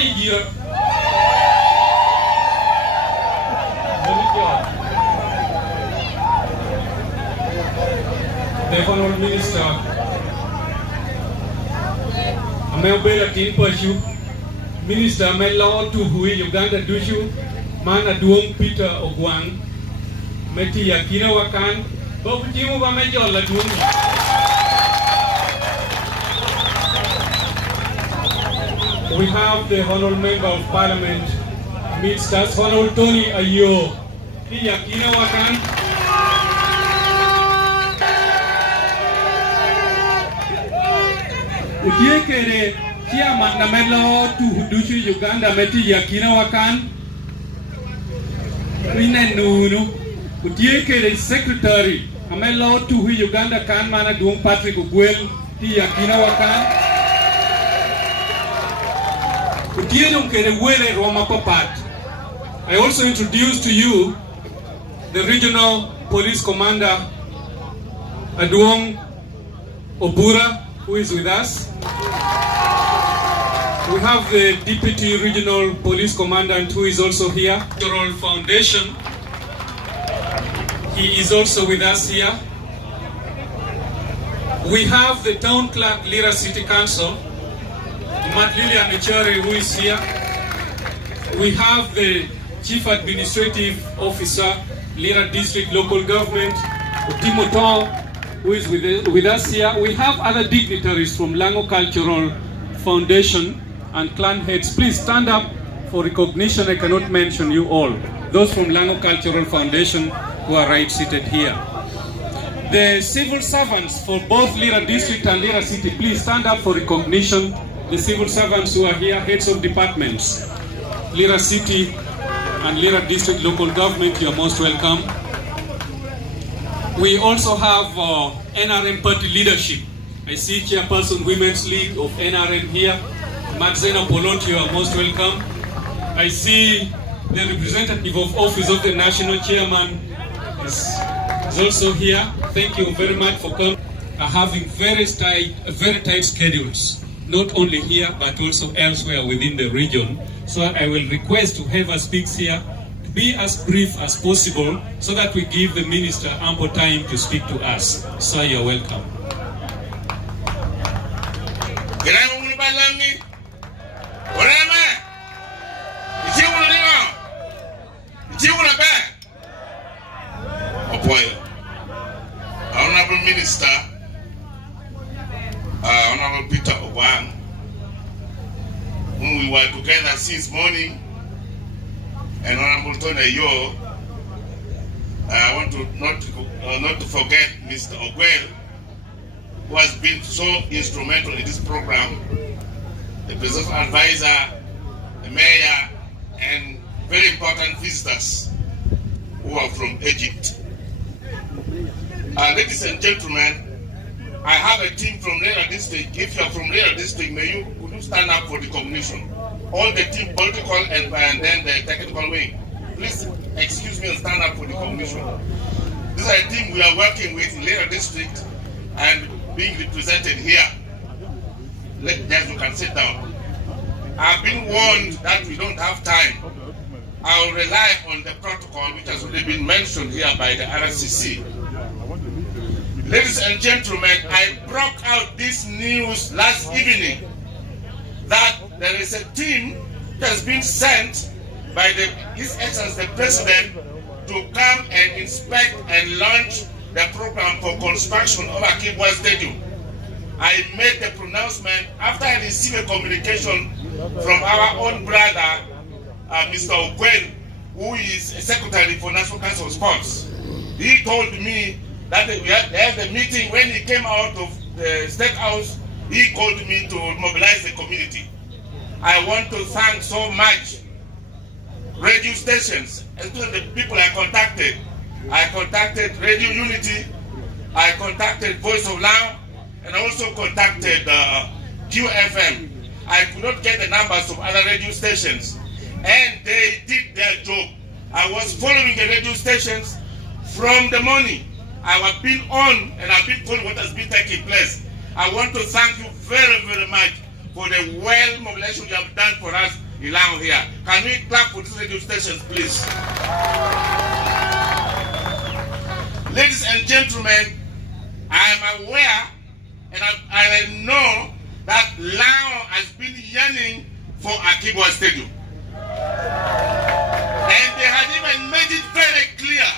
year. The Honorable Minister, Amebela Tin Pashu, Minister Melo to Hui Uganda Dushu, Mana Duong Peter Ogwang, Meti Yakina Wakan, Bobujimu Bamejola Duong. We have the Honorable Member of Parliament, Mr. Honorable Tony Ayo, Yakina Wakan. Utiekere kia mandamelo tu hudushi Uganda meti yakina wakan wine nunu utiekere secretary amelo tu hu Uganda kan mana duong Patrick Ogwang ti yakina wakan utiedong kere wele Roma Papat. I also introduce to you the regional police commander Aduong Obura, who is with us. We have the Deputy Regional Police Commandant who is also here. Ministerial Foundation, he is also with us here. We have the Town Clerk, Lira City Council, Lilian Michari, who is here. We have the Chief Administrative Officer, Lira District Local Government, Timoton, who is with us here. We have other dignitaries from Lango Cultural Foundation and clan heads. Please stand up for recognition. I cannot mention you all. Those from Lango Cultural Foundation who are right seated here. The civil servants for both Lira District and Lira City, please stand up for recognition. The civil servants who are here, heads of departments, Lira City and Lira District Local Government, you are most welcome. We also have NRM party leadership. I see Chairperson Women's League of NRM here. Maxena Polont, you are most welcome. I see the representative of Office of the National Chairman is also here. Thank you very much for coming. Are having very tight schedules, not only here but also elsewhere within the region. So I will request to have us speak here be as brief as possible so that we give the minister ample time to speak to us. Sir, you're welcome. Honorable Minister, Honorable Peter Ogwang, whom we were together since morning, and Honorable Tony Yo, I want to not to forget Mr. Ogwang, who has been so instrumental in this program, the presidential advisor, the mayor, and very important visitors who are from Egypt. Ladies and gentlemen, I have a team from Lira District. If you are from Lira District, could you stand up for the recognition? All the team, political and then the technical wing. Please excuse me and stand up for the recognition. This is a team we are working with in Lira District and being represented here. Yes, you can sit down. I've been warned that we don't have time. I'll rely on the protocol which has already been mentioned here by the RCC. Ladies and gentlemen, I broke out this news last evening that there is a team that has been sent by His Excellency the President to come and inspect and launch the program for construction of Akii Bua Stadium. I made the pronouncement after I received a communication from our own brother, Mr. Ogwang, who is a Secretary for National Council of Sports. He told me that we had the meeting. When he came out of the State House, he called me to mobilize the community. I want to thank so much radio stations, especially the people I contacted. I contacted Radio Unity, I contacted Voice of Lao, and I also contacted QFM. I could not get the numbers of other radio stations, and they did their job. I was following the radio stations from the morning. I have been on and I've been told what has been taking place. I want to thank you very, very much for the well mobilization you have done for us Ilang here. Can we clap for these radio stations, please? Ladies and gentlemen, I am aware and I know that Lao has been yearning for Akii Bua Stadium. And they had even made it very clear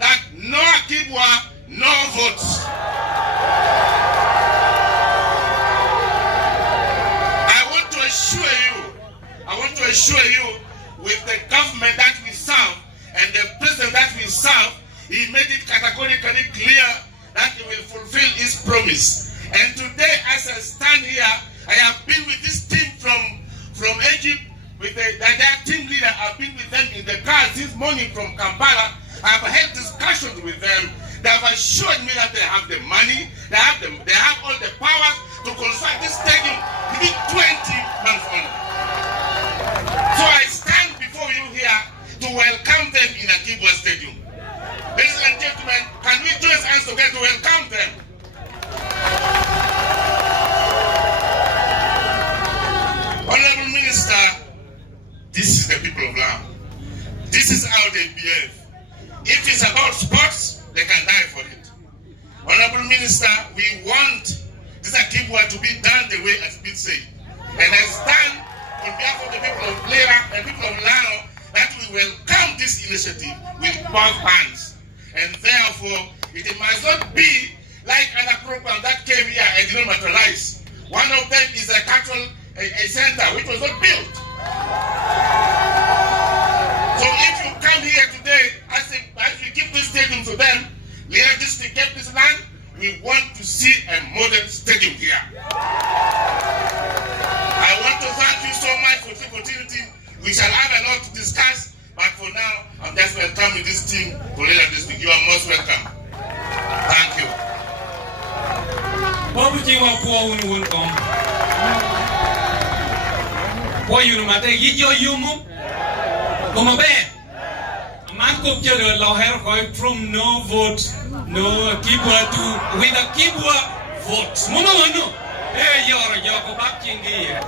that no Akii Bua, no votes. I want to assure you, with the government that we serve and the president that we serve, he made it categorically clear that he will fulfill his promise. And today, as I stand here, I have been with this team from Egypt, with their team leader. I've been with them in the car this morning from Kampala. I've had discussions with them. They have assured me that they have the money, they have all the powers to construct this stadium within 20 months only. So I stand before you here to welcome them in Akii Bua Stadium. Ladies and gentlemen, can we join hands together to welcome them? Honorable Minister, this is the people of Lao. This is how they behave. If it's about sports, they can die for it. Honorable Minister, we want this Akii Bua to be done the way it's been said. And I stand on behalf of the people of Lera and people of Lao that we welcome this initiative with both hands. And therefore, it must not be like other programs that came here and did not materialize. One of them is a cultural center which was not built. So if you come here today, as we give this stadium to them, Lera District gave this land, we want to see a modern stadium here. I want to thank you so much for the opportunity. We shall have a lot to discuss, but for now, I'm just welcoming this team to Lera District. You are most welcome. Thank you. What would you want to come? What you know, you yumu? Come on, Marco Jagger Loher from no vote, no Akii Bua to with Akii Bua votes. No. Hey, you're go back in here.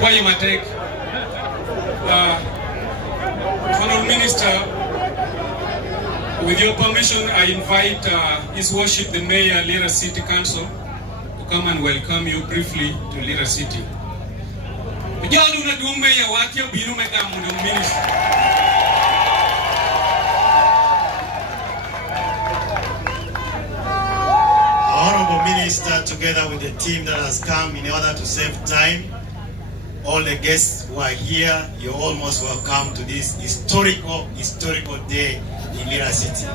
What you might take? Honorable Minister, with your permission, I invite His Worship the Mayor, Lera City Council, to come and welcome you briefly to Lera City. Honorable Minister, together with the team that has come in order to save time, all the guests who are here, you're almost welcome to this historical day in Lera City.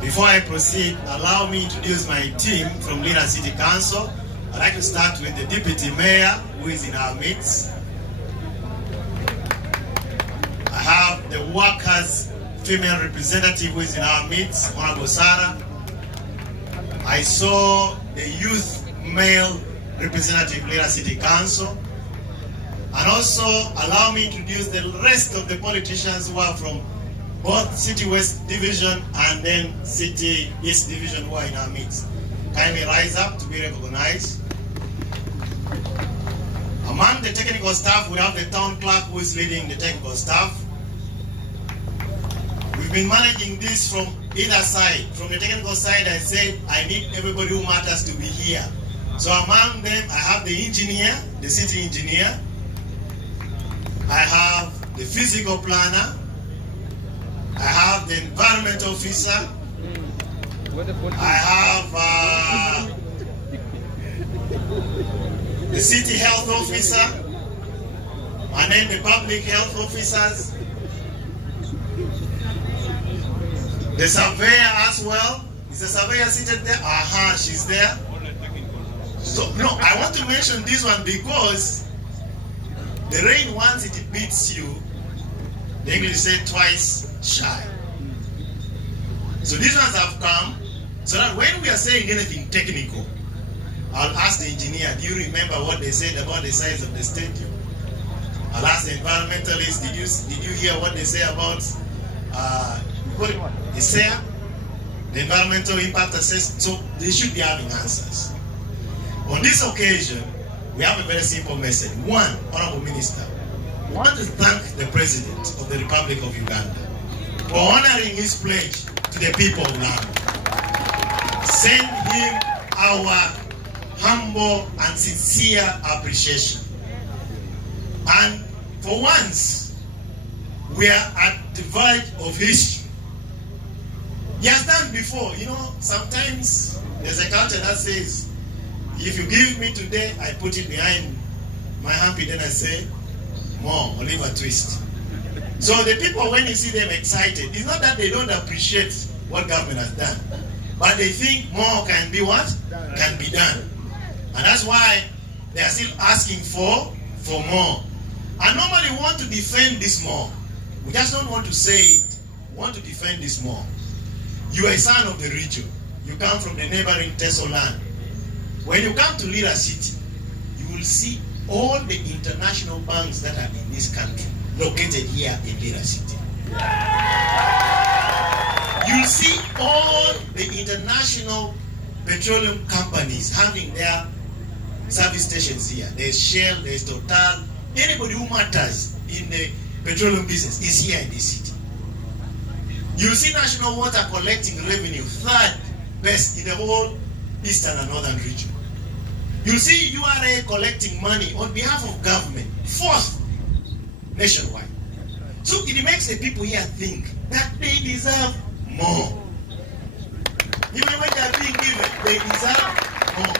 Before I proceed, allow me to introduce my team from Lera City Council. I'd like to start with the Deputy Mayor, who is in our midst. I have the Workers' Female Representative, who is in our midst, Honorable Sarah. I saw the Youth Male Representative, Lera City Council. And also, allow me to introduce the rest of the politicians who are from both City West Division and then City East Division who are in our midst. Kindly rise up to be recognized. Among the technical staff, we have the town clerk who is leading the technical staff. We've been managing this from either side. From the technical side, I said, I need everybody who matters to be here. So among them, I have the engineer, the city engineer. I have the physical planner. I have the environment officer. I have the city health officer, and then the public health officers, the surveyor as well. Is the surveyor seated there? Aha, she's there. So, no, I want to mention this one because the rain, once it beats you, the English say twice shy. So these ones have come, so that when we are saying anything technical, I'll ask the engineer, do you remember what they said about the size of the stadium? I'll ask the environmentalist, did you hear what they say about the SEA, the environmental impact assessment? So they should be having answers. On this occasion, we have a very simple message. One, Honorable Minister, we want to thank the President of the Republic of Uganda for honoring his pledge to the people of Lamu. Send him our humble and sincere appreciation. And for once, we are at the verge of history. He has done before. You know, sometimes there's a culture that says, if you give me today, I put it behind my armpit, then I say, more, Oliver Twist. So the people, when you see them excited, it's not that they don't appreciate what government has done, but they think more can be what? Can be done. And that's why they are still asking for more. And normally we want to defend this more. We just don't want to say it. We want to defend this more. You are a son of the region. You come from the neighboring Teso land. When you come to Lira City, you will see all the international banks that are in this country located here in Lira City. You'll see all the international petroleum companies having their service stations here. There's Shell, there's Total. Anybody who matters in the petroleum business is here in this city. You'll see National Water collecting revenue, third best in the whole eastern and northern region. You'll see URA collecting money on behalf of government, fourth nationwide. So it makes the people here think that they deserve more. Even when they are being given, they deserve more.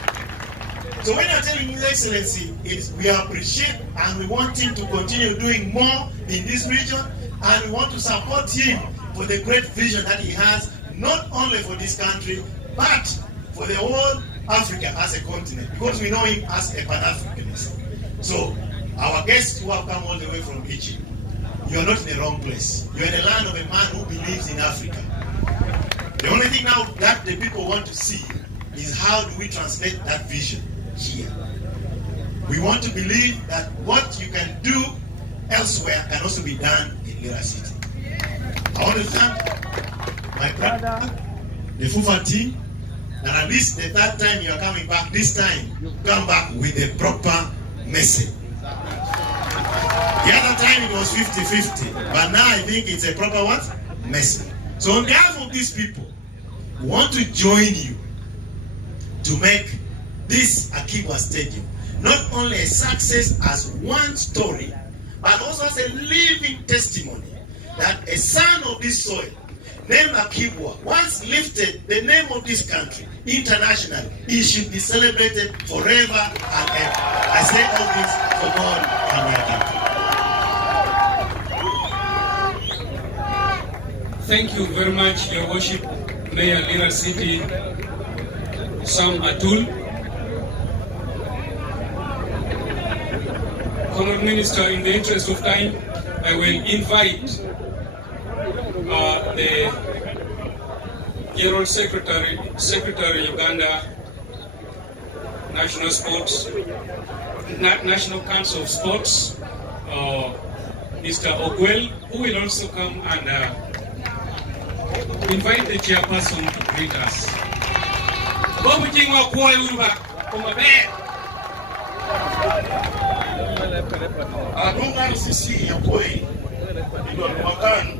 So when you're telling His Excellency, we appreciate and we want him to continue doing more in this region, and we want to support him for the great vision that he has, not only for this country, but for the whole Africa as a continent, because we know him as a Pan-Africanist. So our guests who have come all the way from Egypt, you are not in the wrong place. You are in the land of a man who believes in Africa. The only thing now that the people want to see is how do we translate that vision here. We want to believe that what you can do elsewhere can also be done in Lira City. I want to thank my brother, the FUFA team, and at least the third time you are coming back, this time you come back with a proper message. The other time it was 50-50, but now I think it's a proper what? Message. So on behalf of these people, we want to join you to make this Akii Bua Stadium not only a success as one story, but also as a living testimony that a son of this soil named Akii Bua once lifted the name of this country internationally. He should be celebrated forever and ever. I say all this for God and my country. Thank you very much, Your Worship, Mayor Lira City, Sam Atul. Honourable Minister, in the interest of time, I will invite the General Secretary Uganda National Council of Sports, Mr. Ogwang, who will also come and invite the chairperson to greet us. Adungan sisi yakoi ido makan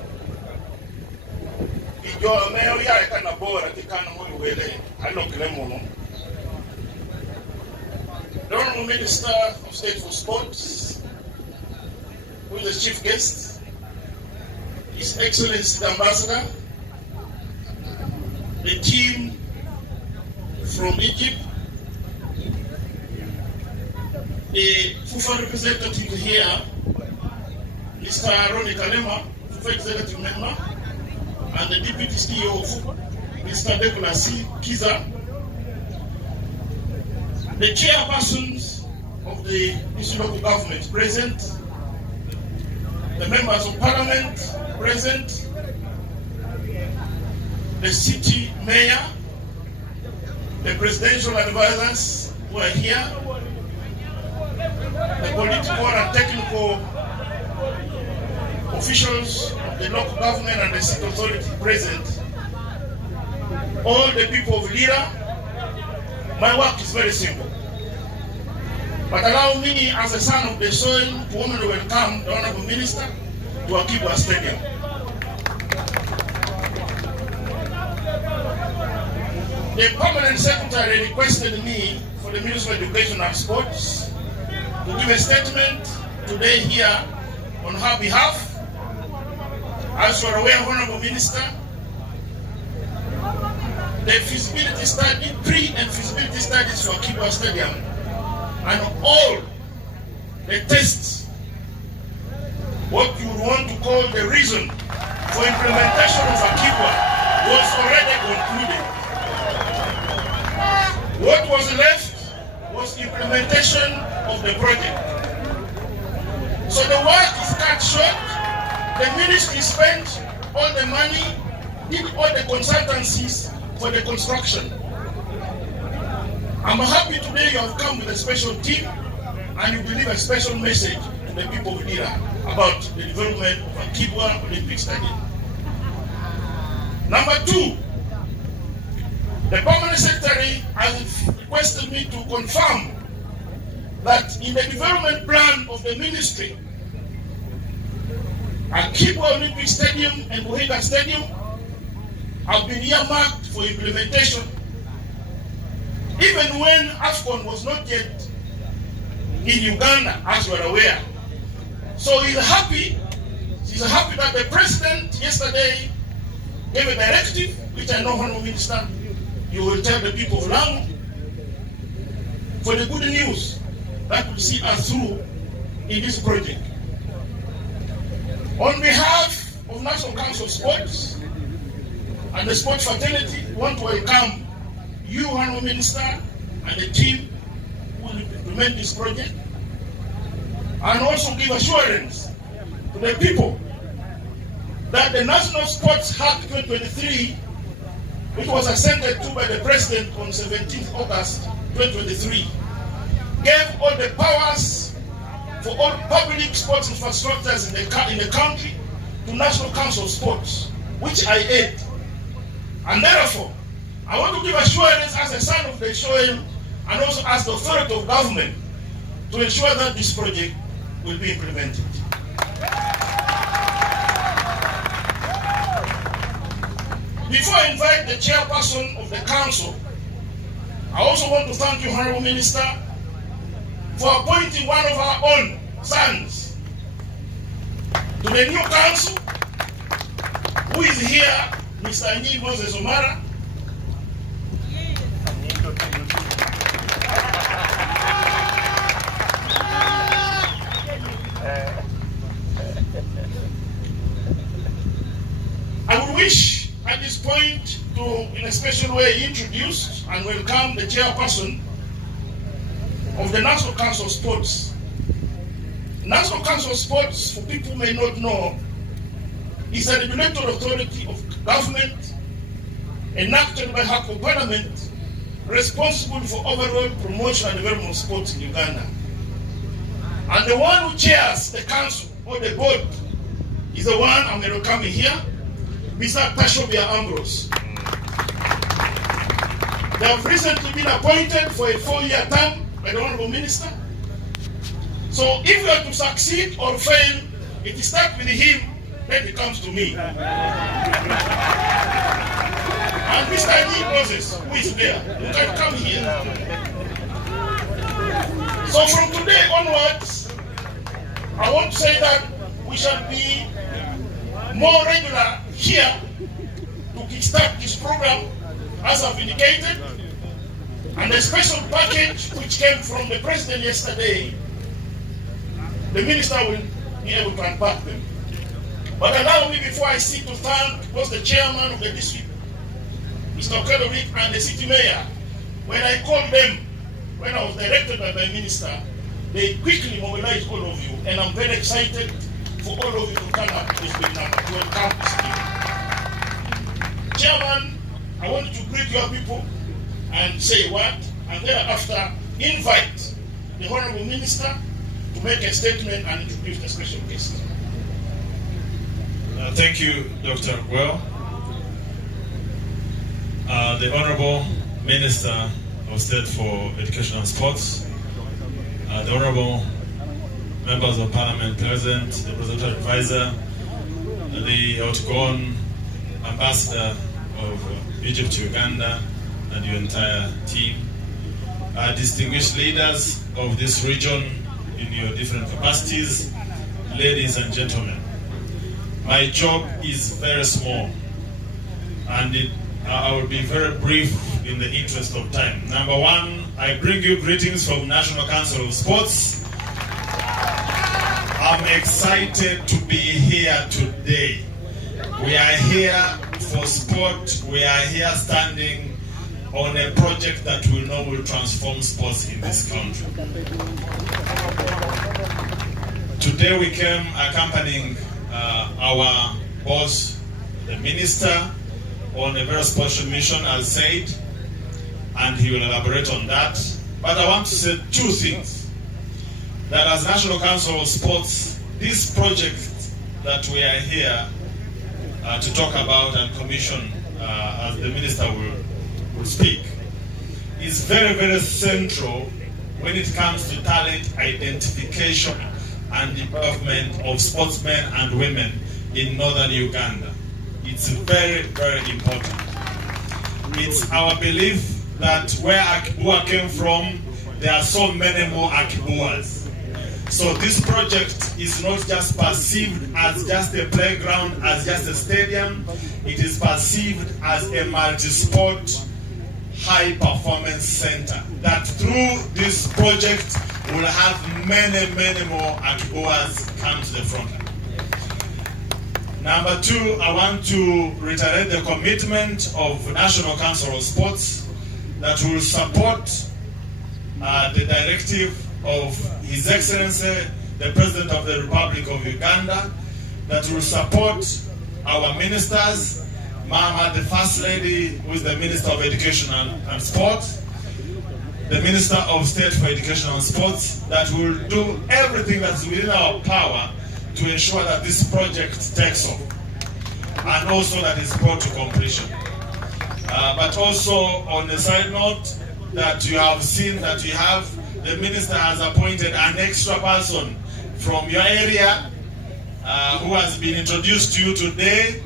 ijo meo ya kana bora tikana mo wele ano klemono. The Honourable Minister of State for Sports, who is the chief guest, His Excellency the Ambassador, the team from Egypt, the FUFA representative here, Mr. Ronnie Kalema, FUFA executive member, and the deputy CEO of FUFA, Mr. Douglas Kiza, the chairpersons of the local government present, the members of parliament present, the city mayor, the presidential advisors who are here, the political and technical officials of the local government and the city authority present, all the people of Lira. My work is very simple. But allow me, as a son of the soil, to warmly welcome the Honorable Minister to Akii Bua Stadium. The Permanent Secretary requested me for the Ministry of Education and Sports to give a statement today here on her behalf. As you are aware, Honorable Minister, the feasibility study, pre and feasibility studies for Akii Bua Stadium, and all the tests, what you want to call the reason for implementation of Akii Bua, was already concluded. What was left was implementation of the project. So the work is cut short. The ministry spent all the money, did all the consultancies for the construction. I'm happy today you have come with a special team and you deliver a special message to the people of Lira about the development of Akii Bua Olympic Stadium. Number two, the Permanent Secretary has requested me to confirm that in the development plan of the ministry, Akii Bua Olympic Stadium and Buhiga Stadium have been earmarked for implementation, even when AFCON was not yet in Uganda, as you are aware. So she's happy that the President yesterday gave a directive, which I know, Honorable Minister, you will tell the people of Lamu, for the good news that will see us through in this project. On behalf of National Council of Sports and the Sport Fraternity, we want to welcome you, Honorable Minister, and the team who will implement this project, and also give assurance to the people that the National Sports Act 2023, which was assented to by the President on 17th August 2023, gave all the powers for all public sports infrastructures in the country to National Council of Sports, which I aid. And therefore, I want to give assurance as a son of the soil and also as the authority of government to ensure that this project will be implemented. Before I invite the chairperson of the council, I also want to thank you, Honorable Minister, for appointing one of our own sons to the new council, who is here, Mr. Akii Moses Omara. I would wish at this point to, in a special way, introduce and welcome the chairperson of the National Council of Sports. National Council of Sports, for people who may not know, is a regulatory authority of government enacted by Hako Parliament, responsible for overall promotion and development of sports in Uganda. And the one who chairs the council or the board is the one I'm going to come in here, Mr. Tashobia Ambrose. They have recently been appointed for a 4-year term by the Honorable Minister. So if you are to succeed or fail, it starts with him, then it comes to me. And Mr. Akii Moses, who is there, you can come here. So from today onwards, I want to say that we shall be more regular here to kickstart this program, as I've indicated, and the special package which came from the President yesterday, the Minister will be able to unpack them. But allow me, before I sit, to thank both the Chairman of the District, Mr. Okedovic, and the City Mayor. When I called them, when I was directed by my Minister, they quickly mobilized all of you, and I'm very excited for all of you to come up to this big number, to welcome this team. Chairman, I want to greet your people and say what, and thereafter invite the Honorable Minister to make a statement and introduce the special guest. Thank you, Dr. Well. The Honorable Minister of State for Education and Sports, the Honorable Members of Parliament present, the Presidential Advisor, the outgone Ambassador of Egypt to Uganda, and your entire team, distinguished leaders of this region in your different capacities, ladies and gentlemen. My job is very small, and I will be very brief in the interest of time. Number one, I bring you greetings from National Council of Sports. I'm excited to be here today. We are here for sport. We are here standing on a project that we know will transform sports in this country. Today we came accompanying our boss, the minister, on a very special mission, as said, and he will elaborate on that. But I want to say two things. That as National Council of Sports, this project that we are here to talk about and commission, as the minister will speak, is very, very central when it comes to talent identification and development of sportsmen and women in northern Uganda. It's very, very important. It's our belief that where Akii Bua came from, there are so many more Akii Buas. So this project is not just perceived as just a playground, as just a stadium. It is perceived as a multi-sport, high-performance center. That through this project, we'll have many, many more Akii Buas come to the front. Number two, I want to reiterate the commitment of National Council of Sports that will support the directive of His Excellency, the President of the Republic of Uganda, that will support our ministers, Mama, the First Lady, who is the Minister of Education and Sport, the Minister of State for Education and Sports, that will do everything that's within our power to ensure that this project takes off, and also that it's brought to completion. But also, on the side note, that you have seen that we have, the minister has appointed an extra person from your area who has been introduced to you today,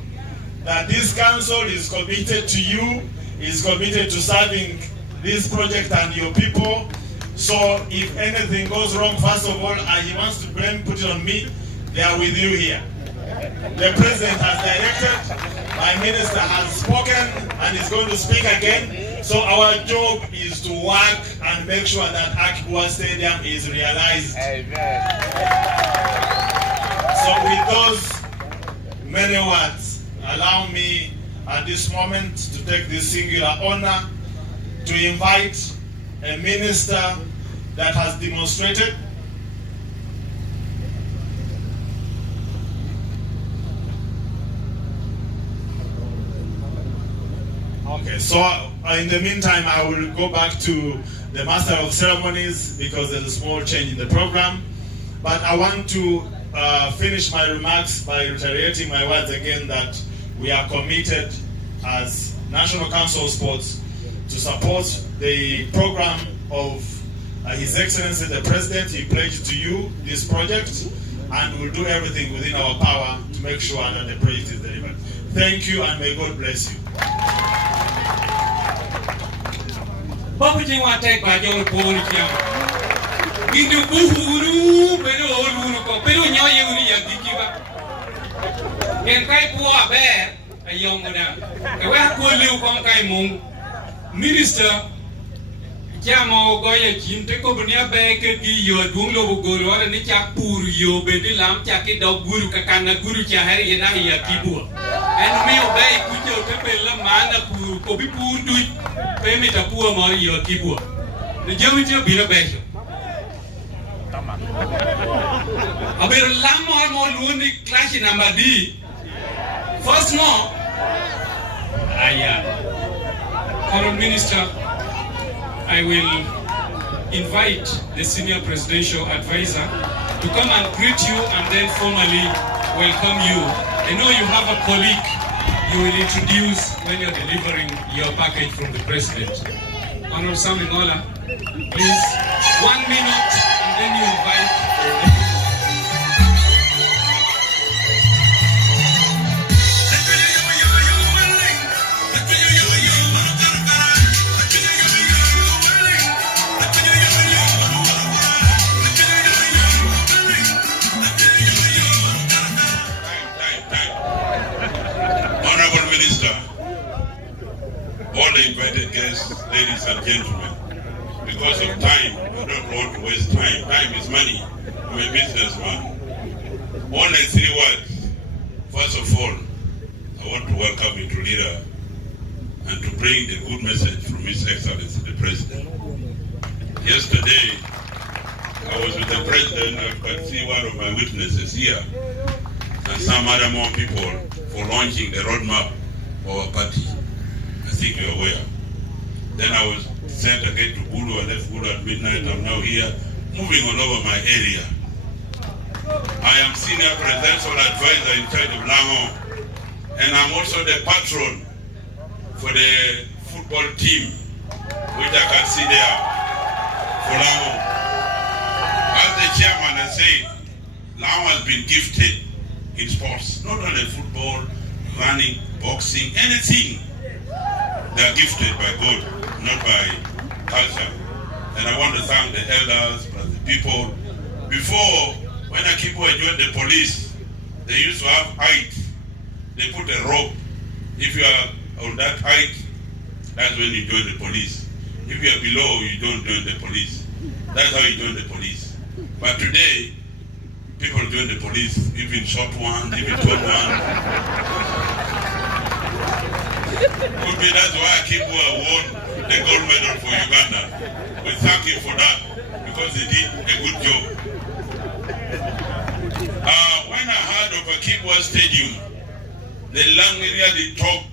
that this council is committed to you, is committed to serving this project and your people. So if anything goes wrong, first of all, he wants to blame, put it on me. They are with you here. The president has directed, my minister has spoken, and is going to speak again. So our job is to work and make sure that Akii Bua Stadium is realized. Amen. So with those many words, allow me at this moment to take this singular honor to invite a minister that has demonstrated so in the meantime, I will go back to the Master of Ceremonies because there's a small change in the program. But I want to finish my remarks by reiterating my words again that we are committed as National Council of Sports to support the program of His Excellency the President. He pledged to you this project, and we'll do everything within our power to make sure that the project is delivered. Thank you, and may God bless you. Babu jingwa tek ba jol pori kiam. Gindu buhuru pero oluru ko pero nyoye uni ya gikiba. Ken kai puwa be ayonguna. Ewa ko liu kon kai mung. Minister Kiamo goya kinte ko bunia be ke gi yo dung lo goro ara ni chak pur yo be di lam chak ke dog guru ka kana guru cha har ye na ya Akii. En mi obey ku jo te pe la mana pur ko bi pur du pe mi ta pur mo yo Akii. Ne jemi te bi na be jo. Aber lam mo lu ni clash number D. First no. Aya. Honorable Minister, I will invite the Senior Presidential Advisor to come and greet you and then formally welcome you. I know you have a colleague you will introduce when you're delivering your package from the President. Honorable Samingola, please, 1 minute. then you invite. Honorable Minister, all the invited guests, ladies and gentlemen, because of time, I don't want to waste time. Time is money. I'm a businessman. Only 3 words. First of all, I want to welcome you to Lira and to bring the good message from His Excellency the President. Yesterday, I was with the President. I could see one of my witnesses here and some other more people for launching the roadmap for our party. I think you're aware. Then I was sent again to Gulu. I left Gulu at midnight. I'm now here, moving all over my area. I am senior presidential advisor in charge of Lango, and I'm also the patron for the football team, which I can see there for Lango. As the chairman has said, Lango has been gifted in sports, not only football, running, boxing, anything. They are gifted by God, not by culture. And I want to thank the elders, the people. Before, when Akii Bua joined the police, they used to have height. They put a rope. If you are on that height, that's when you join the police. If you are below, you don't join the police. That's how you join the police. But today, people join the police, even short ones, even tall ones. Could be that's why Akii Bua won the gold medal for Uganda. We thank him for that because he did a good job. When I heard of Akii Bua Stadium, the long area they talk,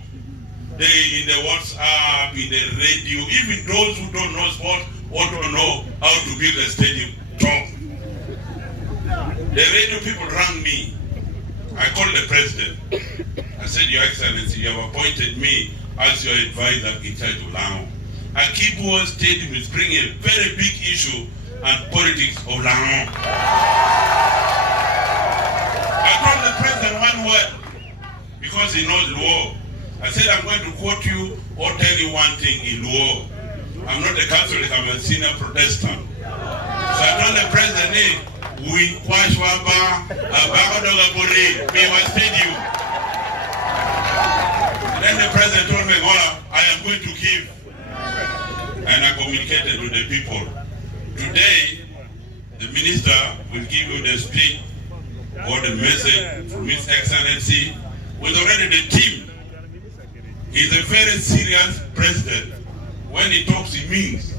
they in the WhatsApp, in the radio, even those who don't know sport or don't know how to build a stadium, talk. The radio people rang me. I called the president. I said, Your Excellency, you have appointed me as your advisor in charge of Lango. Akii Bua Stadium is bringing a very big issue and politics of Lango. I told the president one word because he knows law. I said, I'm going to quote you or tell you one thing in law. I'm not a Catholic, I'm a senior Protestant. So I told the president, hey, we kwashwaba abakodoga bole me was stadium. Then the president told me, Gola, I am going to give. And I communicated with the people. Today, the minister will give you the speech or the message from His Excellency with already the team. He's a very serious president. When he talks, he means.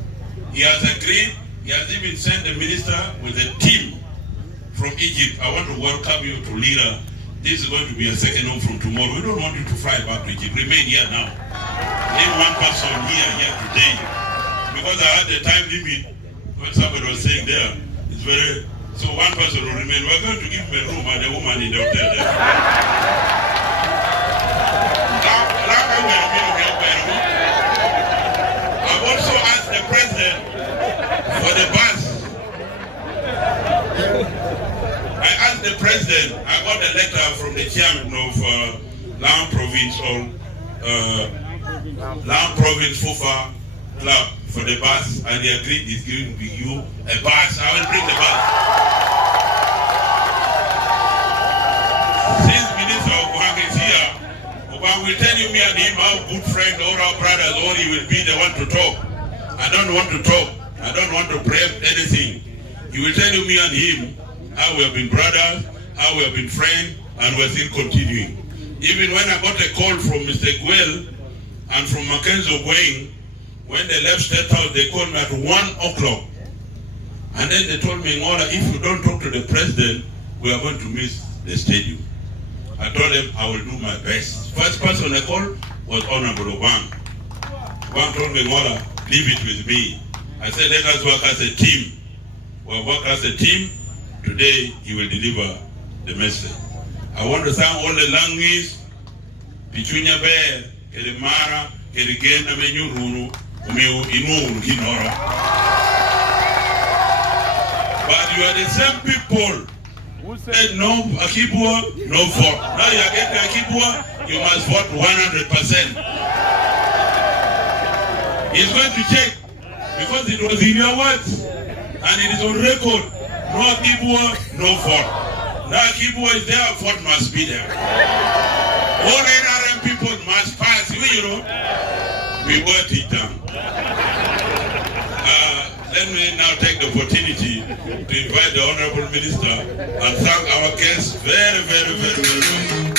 He has agreed. He has even sent the minister with a team from Egypt. I want to welcome you to Lira. This is going to be a second home from tomorrow. We don't want you to fly back to Egypt. Remain here now. Leave one person here today. Because I had the time limit when somebody was saying there. It's very, so one person will remain. We're going to give him a room and a woman in the hotel there. I've also asked the president for the bus. I asked the president, I got a letter from the chairman of Laon Province or Laon Province FUFA Club for the bus, and he agreed he's giving you a bus. I will bring the bus. Since Minister Ogwang is here, Ogwang will tell you me and him how good friend or our brothers, or he will be the one to talk. I don't want to talk. I don't want to preempt anything. He will tell you me and him how we have been brothers, how we have been friends, and we're still continuing. Even when I got a call from Mr. Gwell and from Mackenzie Ogwang, when they left State House, they called me at 1 o'clock. And then they told me, Ngola, if you don't talk to the president, we are going to miss the stadium. I told them I will do my best. First person I called was Honorable Ogwang. Ogwang told me, Ngola, leave it with me. I said, let us work as a team. We'll work as a team. Today, he will deliver the message. I want to thank all the languages, Pichunya Bear, Kelimara, Keligena Menyururu, Umiu Inuru Kinora. But you are the same people who said no Akii Bua, no vote. Now you are getting Akii Bua, you must vote 100%. He's going to check because it was in your words and it is on record. No Akii Bua, no vote. Now Akii Bua is there, vote must be there. All NRM people must pass. You know, we work it down. Let me now take the opportunity to invite the Honorable Minister and thank our guests very, very, very, very much.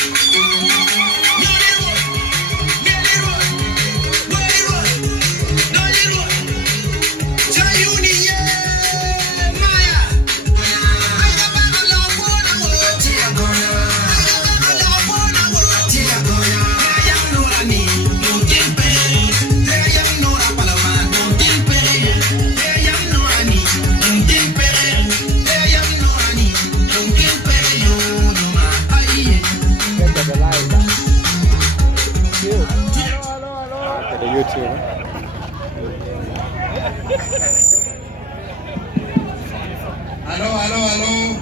Hello.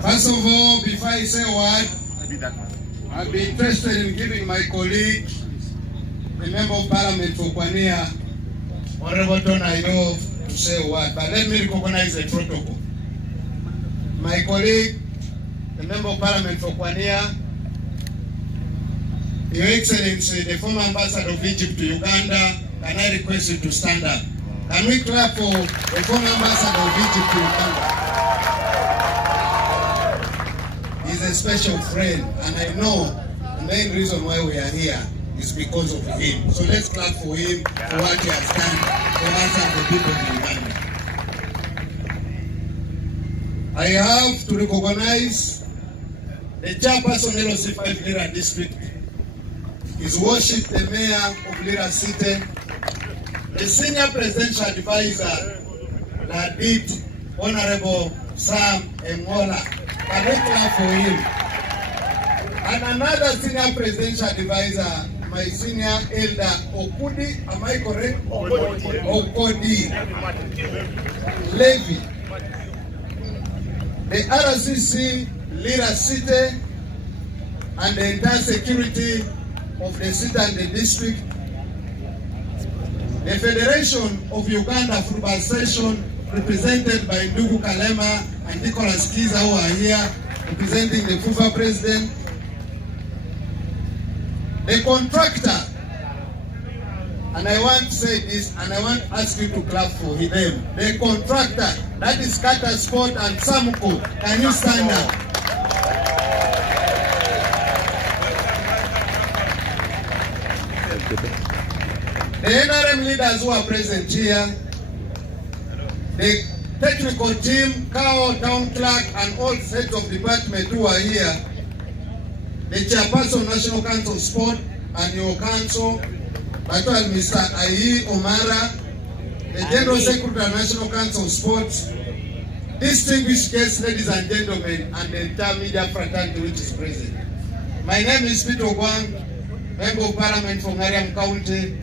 First of all, before I say a word, I'll be interested in giving my colleague, the Member of Parliament for Kwania, Honorable Don Ayov, to say a word. But let me recognize the protocol. My colleague, the Member of Parliament for Kwania, Your Excellency, the former Ambassador of Egypt to Uganda, can I request you to stand up? Can we clap for the former Ambassador of Egypt to Uganda? He's a special friend, and I know the main reason why we are here is because of him. So let's clap for him for what he has done for us and the people of Uganda. I have to recognize the chairperson of LOC5 Lira District, His Worship the Mayor of Lira City, the Senior Presidential Advisor, Ladit, Honorable Sam Emola. Can we clap for him? And another Senior Presidential Advisor, my Senior Elder Okudi, am I correct? Okodi Levy. The RCC, Lira City, and the entire security of the city and the district. The Federation of Uganda Football Session, represented by Ndugu Kalema and Nicholas Kiza, who are here, representing the FIFA president. The contractor, and I want to say this, and I want to ask you to clap for them. The contractor, that is Kata Sport and Samuko. Can you stand up? The NRM leaders who are present here, the technical team, Kao, Town Clerk, and all heads of department who are here, the Chairperson of National Council of Sport and your council, Mr. Ayi Omara, the General Secretary of National Council of Sports, distinguished guests, ladies and gentlemen, and the entire media fraternity which is present. My name is Peter Ogwang, Member of Parliament from Mariam County,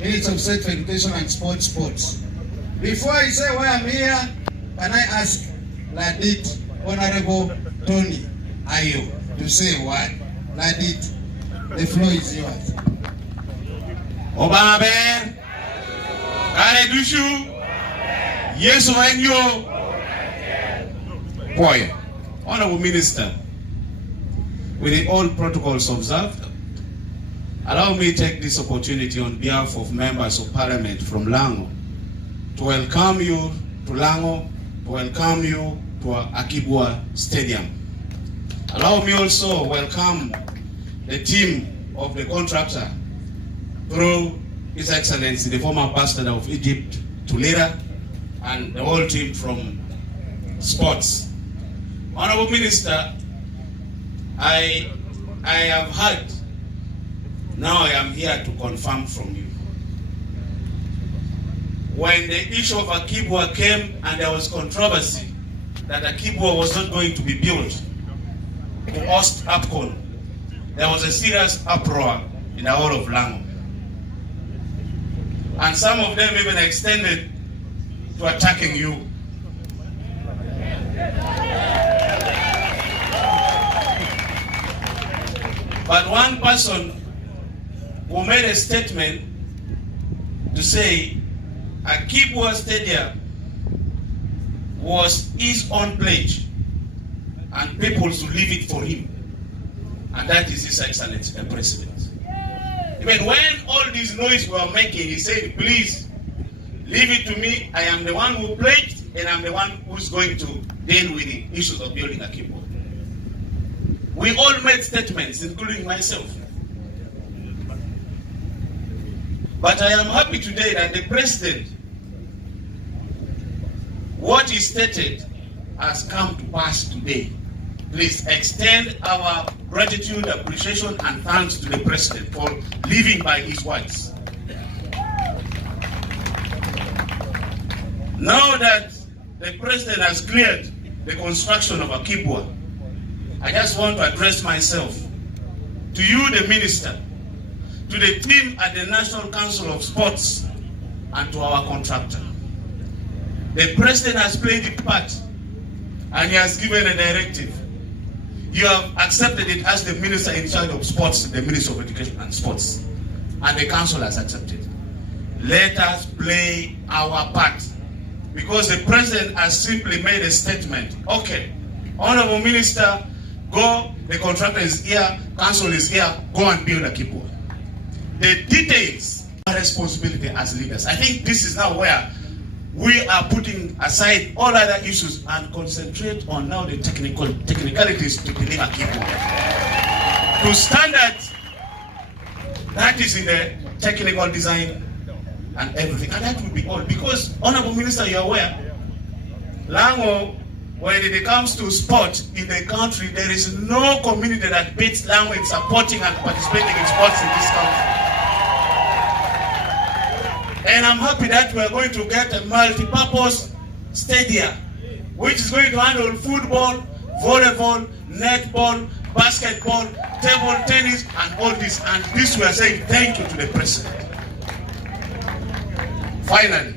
Minister of State for Education and Sports. Before I say why I'm here, can I ask Ladit, Honorable Tony Ayo, to say a word? Ladit, the floor is yours. Obabe, Kare Dushu, Yes Wenyo, Boy, Honorable Minister, with all protocols observed, allow me to take this opportunity on behalf of members of Parliament from Lango to welcome you to Lango, to welcome you to Akii Bua Stadium. Allow me also welcome the team of the contractor through His Excellency, the former Ambassador of Egypt to Lira, and the whole team from sports. Honorable Minister, I have heard. Now I am here to confirm from you. When the issue of Akii Bua came and there was controversy that Akii Bua was not going to be built to host AFCON, there was a serious uproar in the whole of Lango. And some of them even extended to attacking you. But one person who made a statement to say Akii Bua Stadium was his own pledge and people should leave it for him. And that is His Excellency the President. Even when all this noise we were making, he said, please, leave it to me. I am the one who pledged and I'm the one who's going to deal with the issues of building Akii Bua. We all made statements, including myself. But I am happy today that the President, what he stated has come to pass today. Please extend our gratitude, appreciation, and thanks to the President for living by his words. Now that the President has cleared the construction of Akii Bua, I just want to address myself to you, the Minister, to the team at the National Council of Sports, and to our contractor. The President has played a part and he has given a directive. You have accepted it as the Minister in charge of sports, the Minister of Education and Sports, and the Council has accepted. Let us play our part, because the President has simply made a statement. Okay, Honorable Minister, go, the contractor is here, Council is here, go and build Akii Bua. The details are responsibility as leaders. I think this is now where we are putting aside all other issues and concentrate on now the technicalities to build Akii Bua. To standards, that is in the technical design and everything. And that will be all. Because, Honorable Minister, you are aware, Lango, when it comes to sport in the country, there is no community that beats Lango in supporting and participating in sports in this country. And I'm happy that we are going to get a multi-purpose stadium, which is going to handle football, volleyball, netball, basketball, table tennis, and all this. And this we are saying thank you to the President. Finally,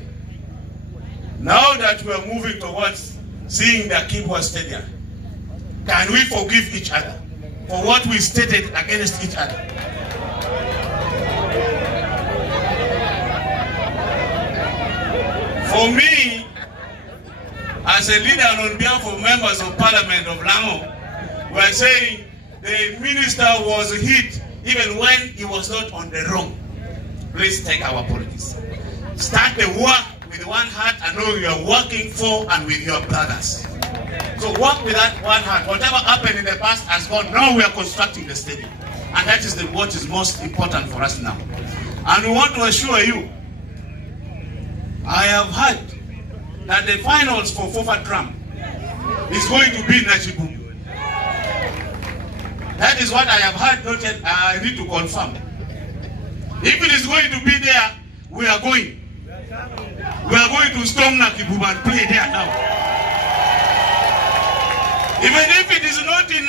now that we are moving towards seeing the Akii Bua Stadium, can we forgive each other for what we stated against each other? For me, as a leader and on behalf of members of Parliament of Lango, we are saying the minister was hit even when he was not on the wrong. Please take our apologies. Start the work with one heart and know you are working for and with your brothers. So work with that one heart. Whatever happened in the past has gone. Now we are constructing the stadium. And that is what is most important for us now. And we want to assure you, I have heard that the finals for FOFA Drum is going to be in Nachibu. That is what I have heard, not yet. I need to confirm. If it is going to be there, we are going. We are going to storm Nachibu and play there now. Even if it is not in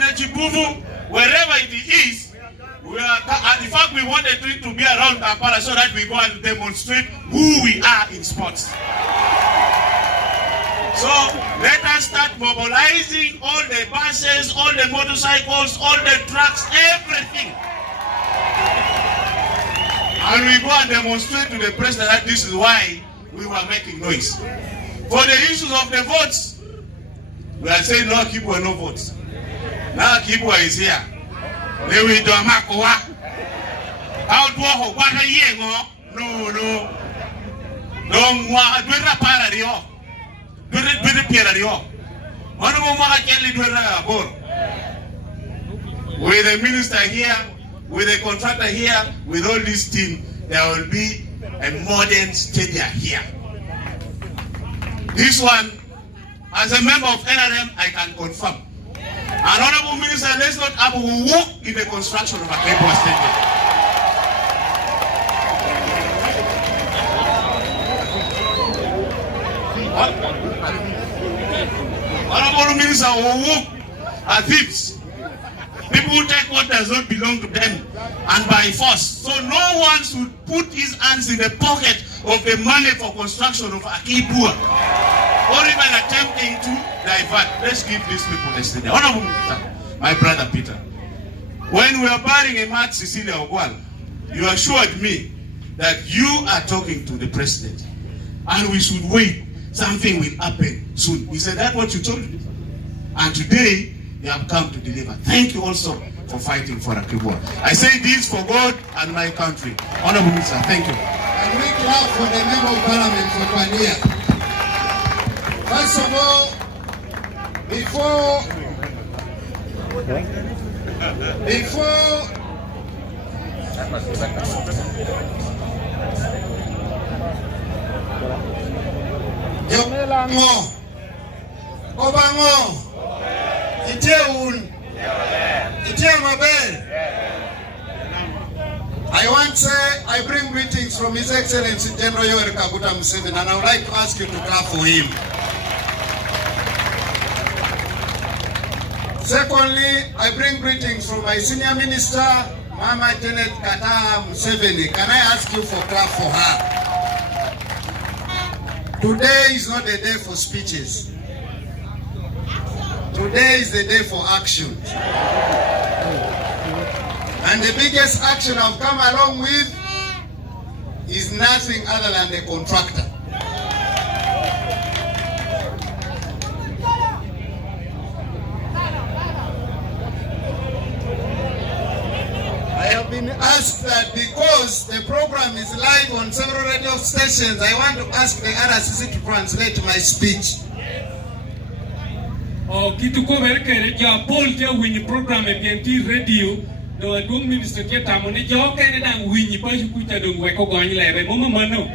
Nachibu, wherever it is, we are, in fact, we wanted it to be around Kampala so that we go and demonstrate who we are in sports. So let us start mobilizing all the buses, all the motorcycles, all the trucks, everything. And we go and demonstrate to the President that this is why we were making noise. For the issues of the votes, we are saying no Akii Bua, no votes. Now Akii Bua is here. They will do a makoa. How do I what a year? No. Don't want to para rio. Do the Pierre rio. One of them can do it. With the minister here, with the contractor here, with all this team, there will be a modern stadium here. This one, as a member of NRM, I can confirm. And Honorable Minister, let's not have a walk in the construction of Akii Bua Stadium. Honorable Minister, walk are thieves. People who take what does not belong to them and by force. So no one should put his hands in the pocket of the money for construction of Akii Bua. or even attempting to divert. Let's give these people a stadium. Honorable Peter, my brother Peter, when we are burying a Mark Cecilia Ogwang, you assured me that you are talking to the president and we should wait. Something will happen soon. He said, that's what you told me. And today, you have come to deliver. Thank you also for fighting for Akii Bua. I say this for God and my country. Honorable Minister, thank you. And we clap for the Member of Parliament for 1 year. First of all, before Jomelango, Obango, Iteun, Itiamabel. I want to say I bring greetings from His Excellency General Yoweri Kaguta Museveni, and I would like to ask you to clap for him. Secondly, I bring greetings from my senior minister, Mama Janet Kata Museveni. Can I ask you for clap for her? Today is not a day for speeches. Today is the day for action. And the biggest action I've come along with is nothing other than the contractor. I have been asked that because the program is live on several radio stations, I want to ask the RCC to translate my speech. Kitu ko berkere ja pol te wini program e PNT radio do adung minister ke tamone jo kene dang wini pa kuta dong we ko gani lebe mo mano.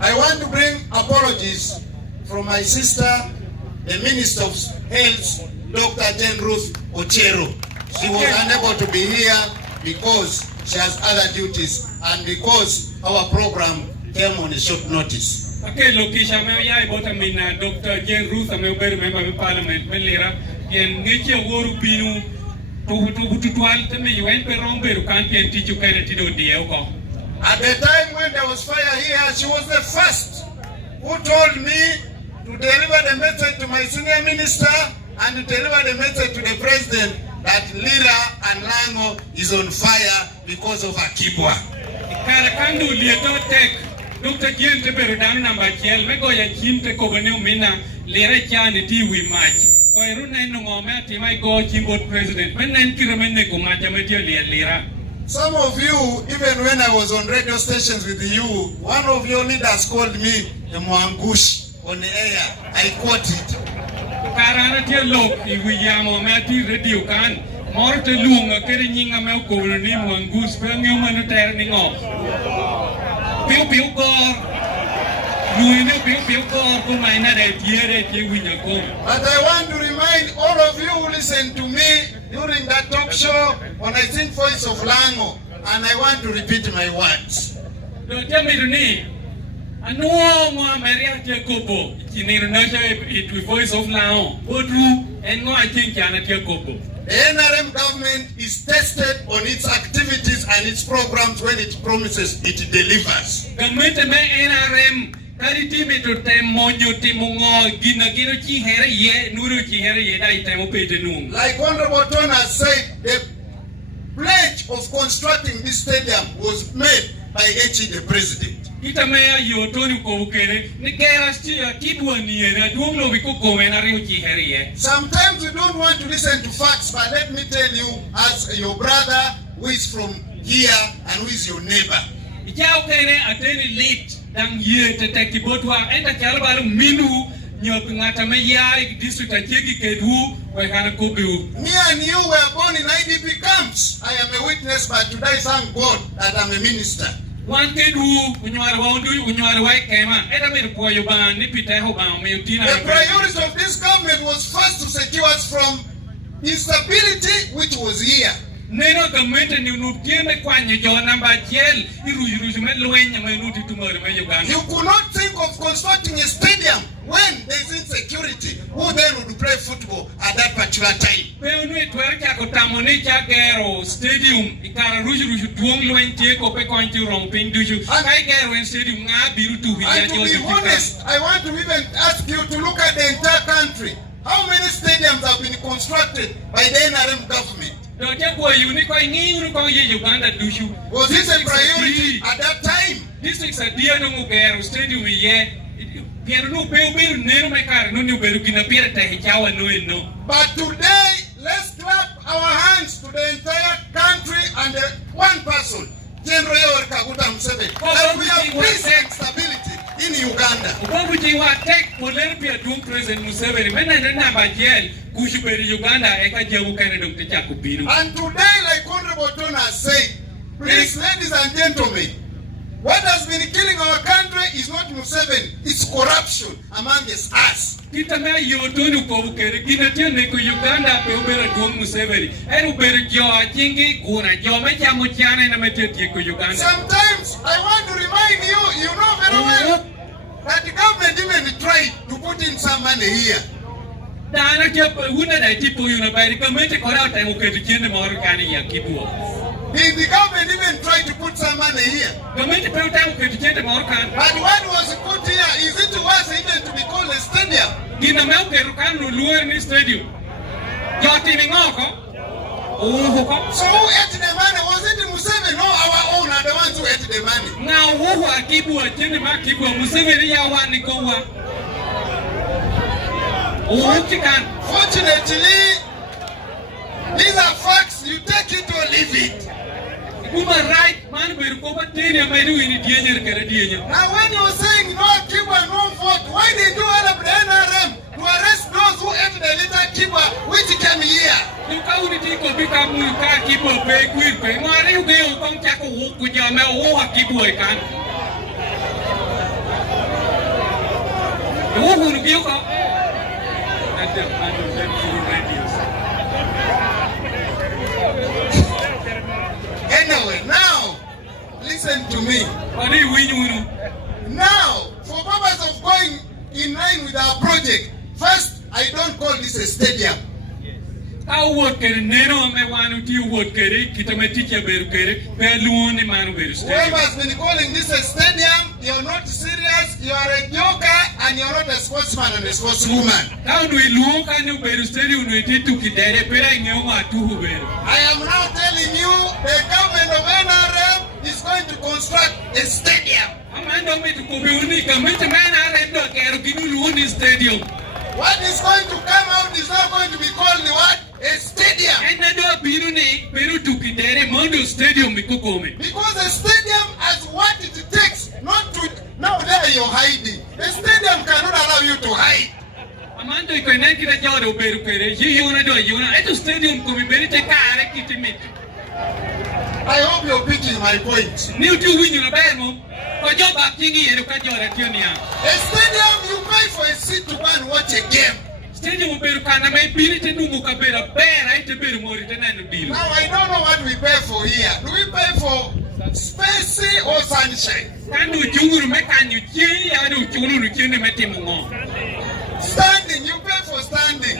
I want to bring apologies from my sister, the Minister of Health, Dr. Jane Ruth Ochero. She was unable to be here because she has other duties and because our program came on a short notice. Okay, location me ya ibota mina Dr. Jane Ruth ame uber member of parliament melera yen ngeche woru binu to twal te me yuen pe rombe kan pen tichu kana tido dieko. At the time when there was fire here, she was the first who told me to deliver the message to my senior minister and to deliver the message to the president that Lira and Lango is on fire because of Akii Bua. Karakandu lieto tek Dr. Jane te berudan number 12 me go ya chinte ko bene mina Lira chani ti wi match. Ko iruna no ngome ati mai go chimbot president. Men nan kiremene ko macha metio Lira. Some of you, even when I was on radio stations with you, one of your leaders called me a Mwangush on the air. I quote it. Karana tie lok iwiyamo mati radio kan morte lunga kere nyinga me ko ni Mwangush pe ngeu manu ter ni ngo. Piu kor. Luine piu kor ko maina de tiere tie winya ko. But I want to remind all of you who listen to me during that talk show when I sing Voice of Lango, and I want to repeat my words. Do temi ni anuo mo Maria tie kopo kinir na it with Voice of Lango. Bodru engo I think yana tie kopo. The NRM government is tested on its activities and its programs when it promises it delivers. Government me NRM kariti beto temonyo timongo gino chi here ye nuru chi here ye dai temo pete nung. Like Honorable Ton has said, the pledge of constructing this stadium was made by H.E. the President. Kita mea yo tonu ko bukere ni kera stia kidwa ni na duonglo biko ko na rio chi here ye. Sometimes you don't want to listen to facts, but let me tell you, as your brother who is from here and who is your neighbor. Ijao kene ateni late dang ye te tekibotwa enda kalbaru minu nyop ngata me ya district achegi kedu we kana kobu. Me and you were born in IDP camps. I am a witness, but today thank God that I'm a minister. One kedu unywara wandu unywara wa kema enda me po yo ban ni pite ho ban me tina. The priority of this government was first to secure us from instability which was here. Neno government ni unutieme kwanye jo namba iru me loenya me nuti tumore me Uganda. You could not think of constructing a stadium when there's insecurity, who then would play football at that particular time? Stadium, and to be honest, I want to even ask you to look at the entire country. How many stadiums have been constructed by the NRM government? Was this a priority at that time? Districts are dear no more stadium yet. But today, let's clap our hands to the entire country and one person, General Kaguta Museveni, that we have peace and stability in Uganda. And today, like Honorable Tona said, please, ladies and gentlemen, what has been killing our country is not Museveni, it's corruption amongst us. Sometimes I want to remind you, you know very well, that the government even tried to put in some money here. The government even tried to put some money here. But what was put here, is it worth even to be called a stadium? So who ate the money? Was it Museveni? No, our own are the ones who ate the money. Now who Akii Bua, Fortunately, these are facts. You take it or leave it. Human right, man, we Now when you're saying no Akii Bua, no vote, why did you help the NRM to arrest those who ate the little Akii Bua which came here? Anyway, now, listen to me. Now, for purpose of going in line with our project, first, I don't call this a stadium. Whoever has been calling this a stadium, you're not serious, you are a joker, and you're not a sportsman and a sportswoman. I am now telling you, the government of NRM is going to construct a stadium. What is going to come out is not going to be called what? A stadium. Because a stadium has what it takes, not to. Now there you're hiding. A stadium cannot allow you to hide. I hope you're picking my point. A stadium, you pay for a seat to go and watch a game. Now I don't know what we pay for here. Do we pay for space or sunshine? Standing, you pay for standing.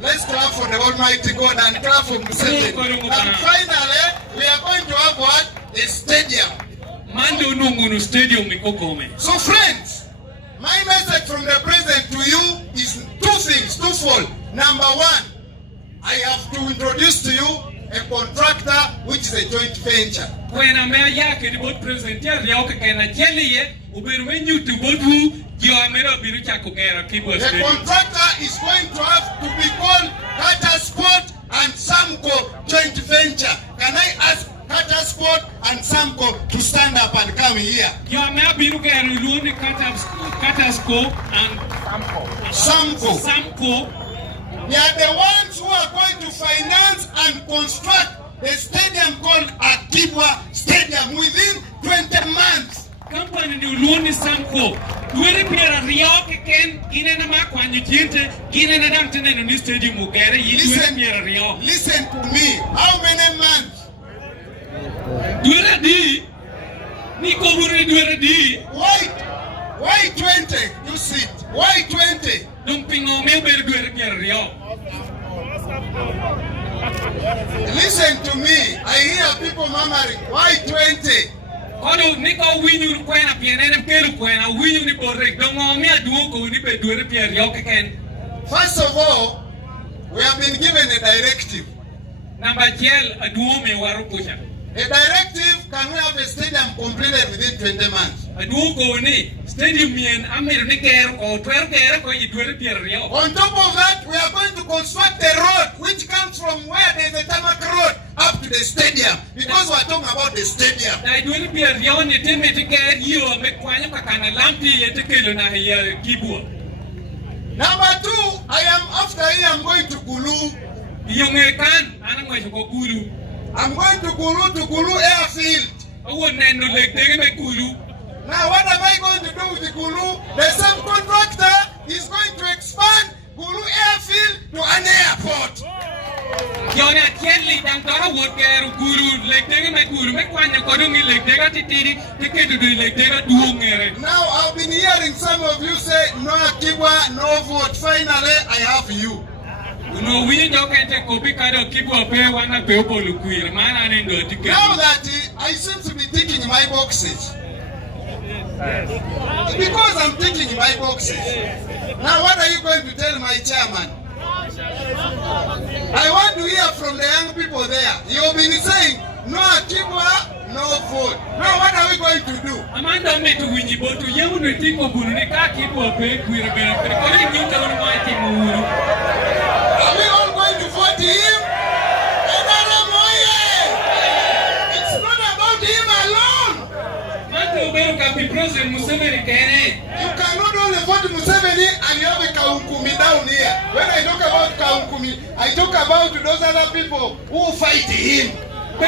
Let's clap for the Almighty God and clap for Museveni. And finally, we are going to have what? A stadium. So friends, my message from the president to you is twofold. Number one, I have to introduce to you a contractor which is a joint venture. The contractor is going to have to be called Tata Sport and Samco joint venture. Can I ask Tata Sport and Samco to stand up and come here? Samco. They are the ones who are going to finance and construct the stadium called Akii Bua Stadium within 20 months. Company ni uluni Samco. Duere pera rioke ken ginena makwanyu tiente ginena damtene no new stadium ugere yiduere pera rioke. Listen to me. How many months? Duere di. Niko buri duere di. Why 20? You stadium seat. Why 20? Listen to me. I hear people murmuring. Why 20? First of all, we have been given a directive. A directive, can we have a stadium completed within 20 months? On top of that, we are going to construct a road which comes from where there is a tarmac road up to the stadium, because we are talking about the stadium. Number 2, after here I'm going to Gulu. I'm going to Gulu airfield. Now what am I going to do with the Gulu? The same contractor is going to expand Gulu airfield to an airport. Now I've been hearing some of you say, no Akii Bua, no vote. Finally, I have you. Now that I seem to be ticking in my boxes, because I'm ticking in my boxes, now what are you going to tell my chairman? I want to hear from the young people there. You've been saying, no Akii Bua, no vote. Now what are we going to do? Are we all going to vote him? It's not about him alone. You cannot only vote Museveni and you have a Kaunkumi down here. When I talk about Kaunkumi, I talk about those other people who fight him. The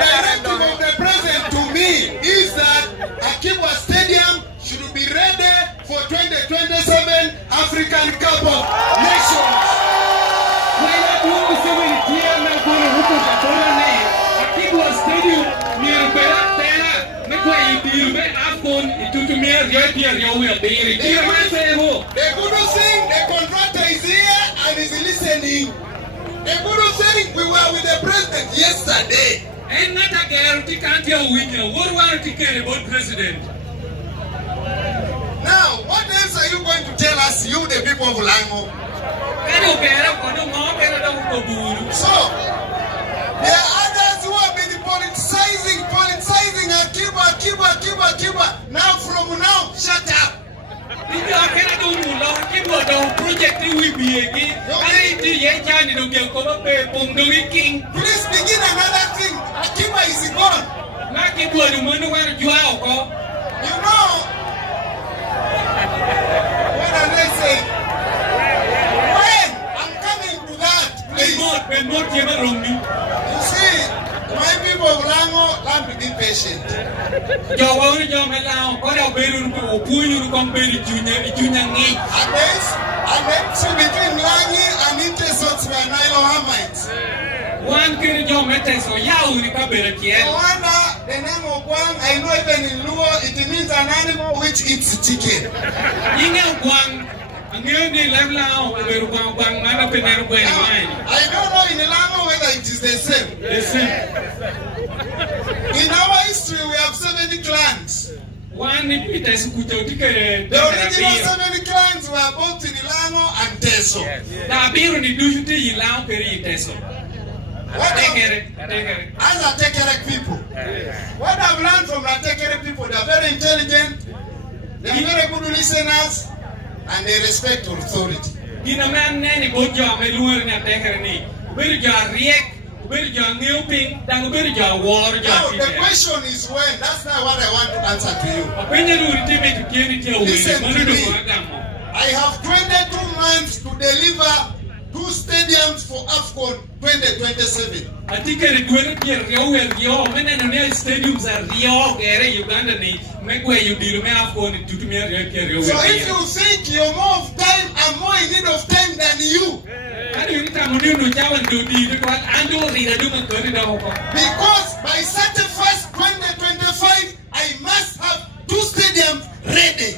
directive of the president to me is that Akii Bua Stadium should be ready for 2027 African Cup of Nations. The good thing, the contractor is here and is listening. The good thing, we were with the president yesterday. Now, what else are you going to tell us, you the people of Lango? So, there are others who have been politicizing Akii Bua. Now, from now, shut up. Please begin another thing. Akii Bua is gone. You know, what are they saying? When? I'm coming to that, please. You see, my people of Lango learn to be patient. And then between Langi and Intesots were Nilohamites. No wonder the name Ogwang, I know even in Luo, it means an animal which eats chicken. I don't know in Lango whether it is the same. In our history, we have 70 clans. The original 70 clans were both in Lango and Teso. As a Tekerek people, what I've learned from the Tekerek people, they are very intelligent, they are very good listeners, and they respect authority. Now, the question is when. That's not what I want to answer to you. Listen to me. I have 22 months to deliver 2 stadiums for AFCON 2027. So if you think you're more of time, I'm more in need of time than you, Because by 31st 2025, I must have 2 stadiums ready.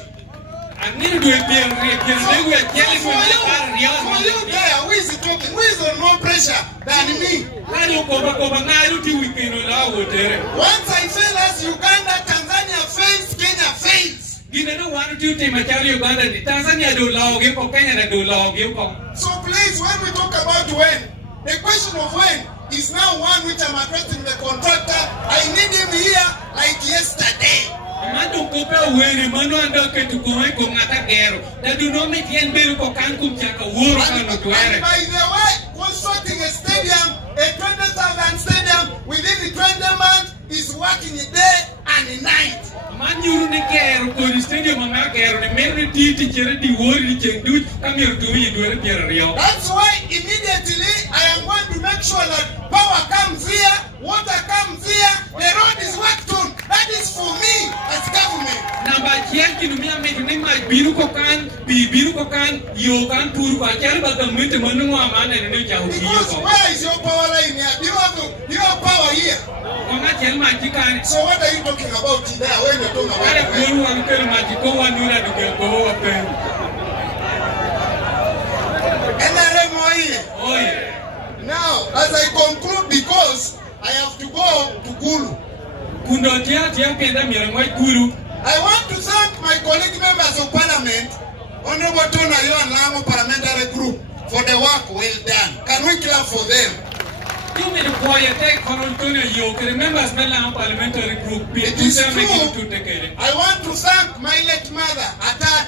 For you there, who is talking? Who is on more pressure than me? Once I fail as Uganda, Tanzania fails, Kenya fails. So please, when we talk about when, the question of when is now one which I'm addressing the contractor. I need him here like yesterday. And by the way, constructing a stadium, a 20,000 stadium within the 20 months is working day and night. That's why immediately I am going to make sure that power comes here, water comes here, the road is worked on. That is for me as government. Because where is your power line here? Do you have power here? So what are you talking about there when you're talking about now, as I conclude, because I have to go to Gulu, I want to thank my colleague members of parliament, Honorable Tonayo and Lango Parliamentary Group, for the work well done. Can we clap for them? It is true. I want to thank my late mother, Atad.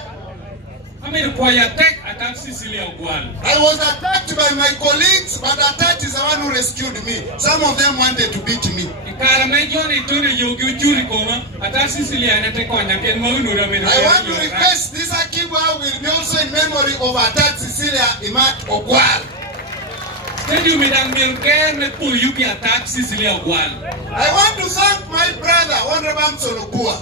I was attacked by my colleagues, but Atad is the one who rescued me. Some of them wanted to beat me. I want to request this Akii Bua will be also in memory of Atad Cecilia Imat Ogwang. I want to thank my brother, Honorable Ogwang.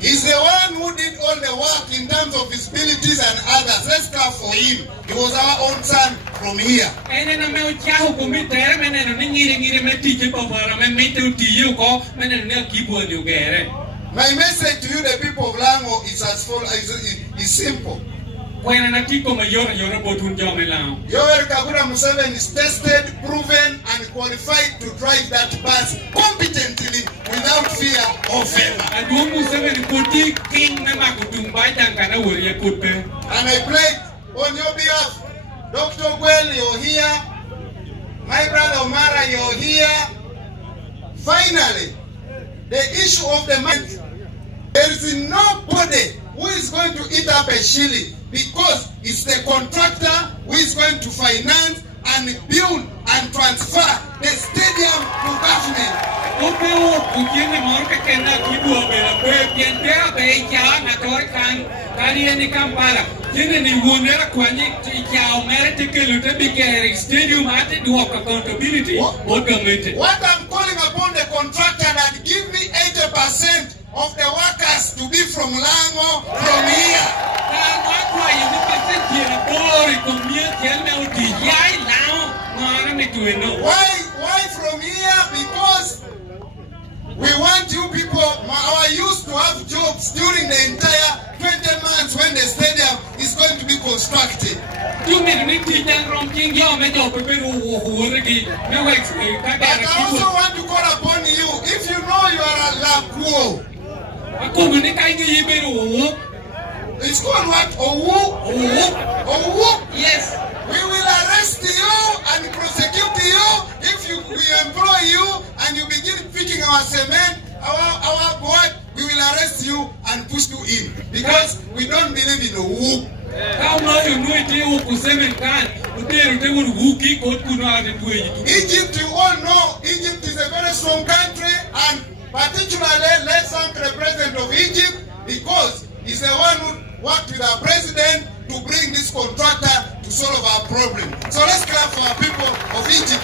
He's the one who did all the work in terms of his abilities and others. Let's clap for him. He was our own son from here. My message to you, the people of Lango, is as follows. Is simple. Yoweri Kaguta Museveni is tested, proven, and qualified to drive that bus competently without fear or favor. And I pray on your behalf, Dr. Ogwang, you're here. My brother Omara, you're here. Finally, the issue of the money. There is nobody who is going to eat up a shilling, because it's the contractor who is going to finance and build and transfer the stadium to government. What I'm calling upon the contractor, that give me 80% of the workers to be from Lango, from here. Why from here? Because we want you people, our youth, to have jobs during the entire 20 months when the stadium is going to be constructed. But I also want to call upon you, if you know you are a Lakuo. It's called what? Owu? Yes. We will arrest you and prosecute you if we employ you and you begin picking our cement, our board. We will arrest you and push you in, because we don't believe in Owu. Egypt, you all know, Egypt is a very strong country, and particularly let's thank the president of Egypt, because he's the one who worked with our president to bring this contractor to solve our problem. So let's clap for our people of Egypt.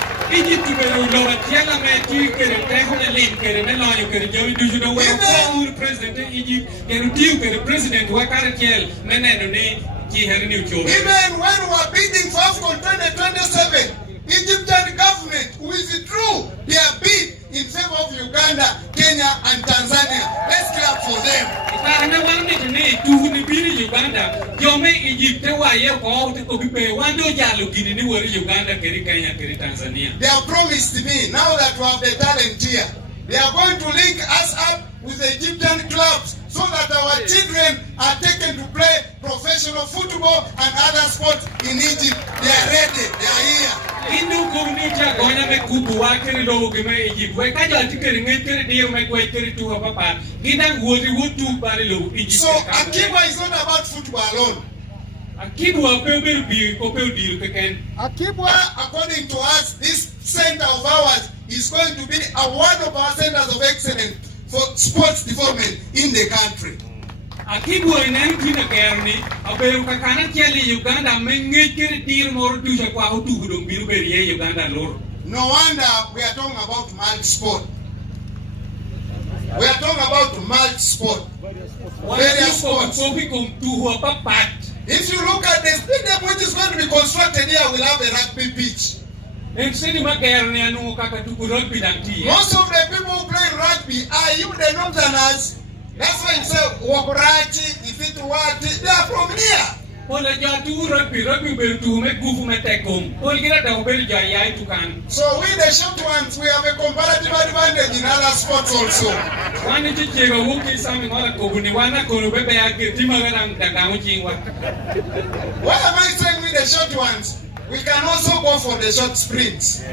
Even when we were bidding for AFCON 2027, Egyptian government withdrew their bid in favor of Uganda, Kenya, and Tanzania. Let's clap for them. They have promised me, now that we have the talent here, they are going to link us up with the Egyptian clubs so that our children are taken to play professional football and other sports in Egypt. They are ready. They are here. So Akii Bua is not about football alone. Akii Bua, according to us, this center of ours is going to be one of our centers of excellence for sports development in the country. Akii Bua in Tina Kerni, Aberu Kakana Kelly, Uganda, Mengate Deer more to kwa Utu, Bilberia, Uganda, Lord. No wonder we are talking about multi sport. We are talking about multi sport. Various sports. If you look at the stadium which is going to be constructed here, we'll have a rugby pitch. Most of the people who play rugby are you, the Northerners. That's why you say Wakurachi, Ifituwati, they are from here. So we the short ones, we have a comparative advantage in other sports also. Why am I saying we the short ones? We can also go for the short sprints.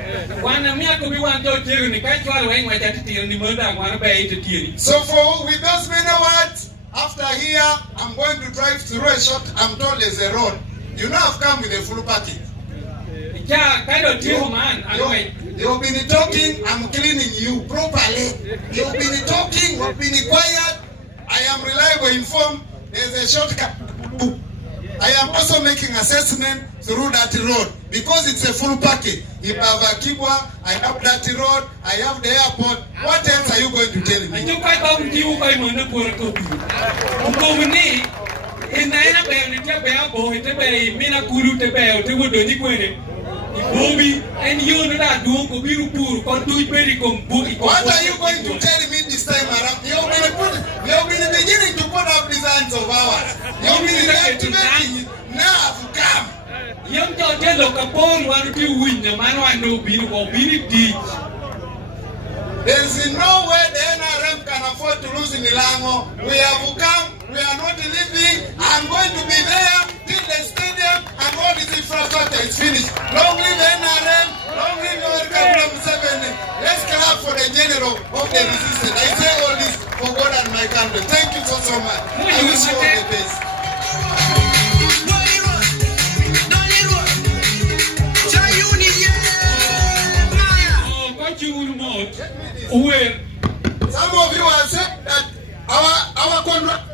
So for with those many words, after here, I'm going to drive through a short, I'm told there's a road. You know I've come with a full package. You've been talking, I'm cleaning you properly. You've been talking, we've been quiet. I am reliable, informed. There's a shortcut. I am also making assessment through that road because it's a full package. If I have Akii Bua, I have that road, I have the airport. What else are you going to tell me? What are you going to tell me this time around? You've been beginning to put up designs of ours. You've been reactivating. Now I've come. There's no way the NRM can afford to lose in Milango. We have come. We are not leaving. I'm going to be there till the stadium and all this infrastructure is finished. Long live NRM. Long live Yoweri Museveni. Let's clap for the general of the resistance. I say all this for God and my country. Thank you so much. I wish you all the best. Some of you have said that our contract,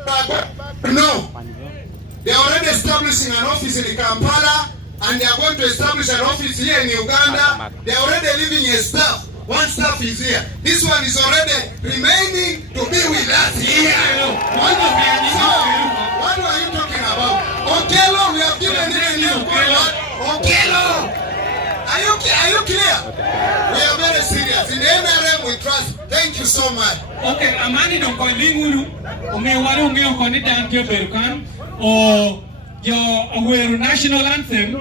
no. They are already establishing an office in Kampala and they are going to establish an office here in Uganda. They are already leaving a staff. One staff is here. This one is already remaining to be with us here. What are you talking about? Okelo, we have given him a new contract. Okelo! Are you clear? We are very serious. In the NRM we trust. Thank you so much. Okay, amani don't call Lingulu. Or your national anthem.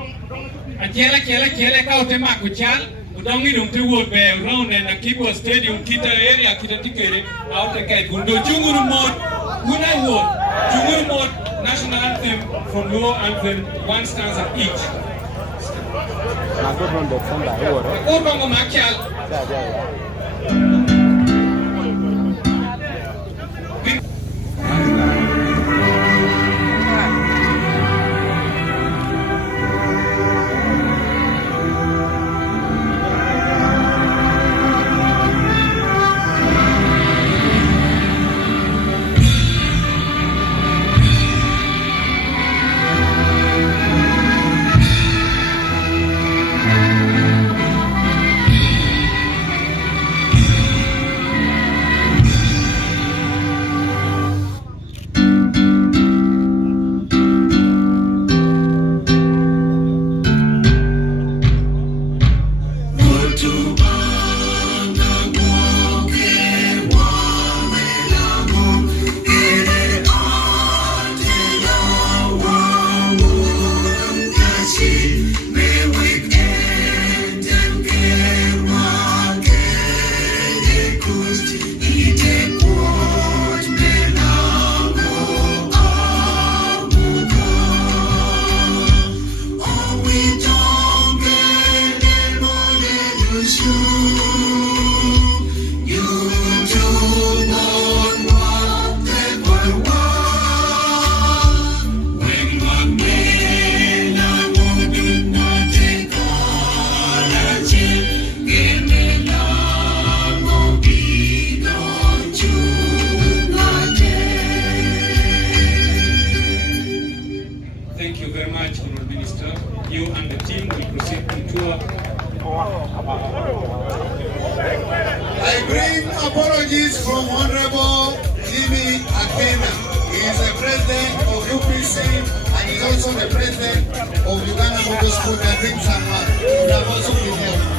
Akela Kautema Kuchal. Udongi don't do what by around and Akii Bua Stadium, Kita area, Kita Tikere, out the Kai Gundo, Junguru Mode, Guna Ward, Junguru Mode, national anthem from low anthem, one stanza each. Ogwang Makial. see him, and he's also the president of Uganda Motorsport and Ring Sangha. Would have also been helped.